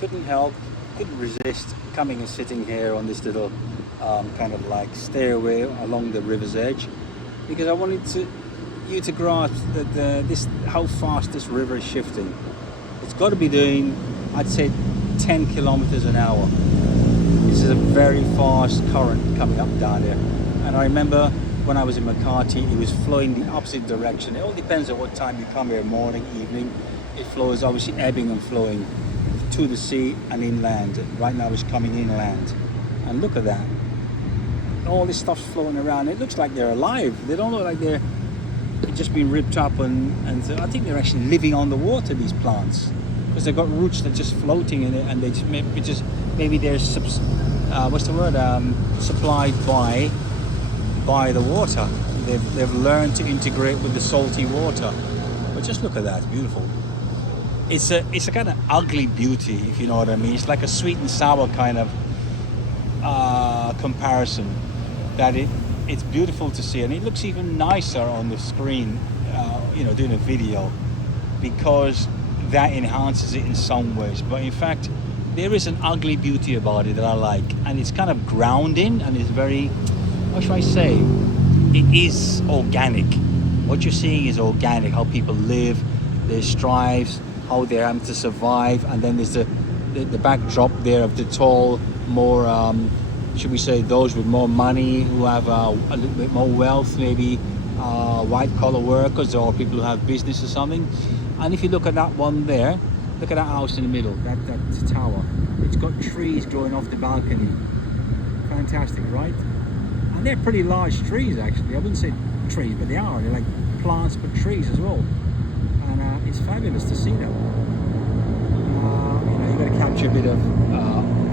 couldn't resist coming and sitting here on this little kind of like stairway along the river's edge, because I wanted you to grasp that how fast this river is shifting. It's got to be doing, I'd say, 10 kilometers an hour. This is a very fast current coming up down there. And I remember when I was in Makati, it was flowing the opposite direction. It all depends on what time you come here, morning, evening. It flows obviously ebbing and flowing to the sea and inland. Right now it's coming inland. And look at that. All this stuff's flowing around. It looks like they're alive. They don't look like they're just been ripped up, and so I think they're actually living on the water, these plants, because they've got roots that are just floating in it, and they maybe they're supplied by the water. They've learned to integrate with the salty water. But just look at that, it's beautiful. It's a kind of ugly beauty, if you know what I mean. It's like a sweet and sour kind of comparison. That it's beautiful to see, and it looks even nicer on the screen, doing a video, because that enhances it in some ways. But in fact, there is an ugly beauty about it that I like, and it's kind of grounding, and it's very, how should I say, it is organic. What you're seeing is organic, how people live, their strives, how they're having to survive, and then there's the backdrop there of the tall, more should we say, those with more money, who have a little bit more wealth, maybe white collar workers or people who have business or something. And if you look at that one there, look at that house in the middle, that tower. It's got trees growing off the balcony. Fantastic, right? And they're pretty large trees, actually. I wouldn't say trees, but they are. They're like plants, but trees as well. And it's fabulous to see them. You've got to capture a bit of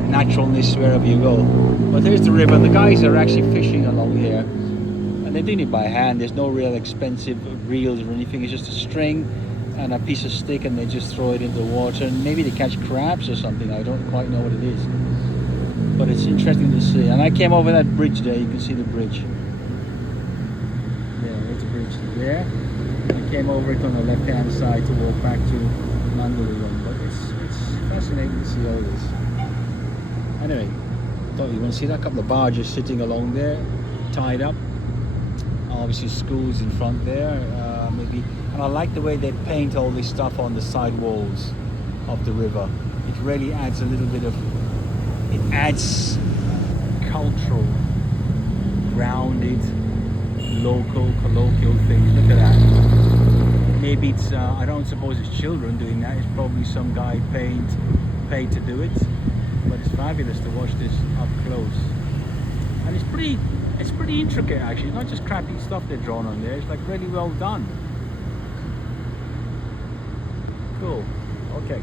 naturalness wherever you go. But there's the river, and the guys are actually fishing along here, and they're doing it by hand. There's no real expensive reels or anything. It's just a string and a piece of stick, and they just throw it into the water, and maybe they catch crabs or something. I don't quite know what it is, but it's interesting to see. And I came over that bridge there. You can see the bridge. Yeah, there's the bridge there. I came over it on the left hand side to walk back to Mandaluyong, but it's fascinating to see all this. Anyway, thought you want to see that couple of barges sitting along there, tied up. Obviously schools in front there, maybe. And I like the way they paint all this stuff on the side walls of the river. It really adds a little bit of, it adds cultural, grounded, local, colloquial things. Look at that. Maybe it's, I don't suppose it's children doing that. It's probably some guy paid to do it. But it's fabulous to watch this up close, and it's pretty intricate actually. It's not just crappy stuff they're drawn on there. It's like really well done. Cool. Okay.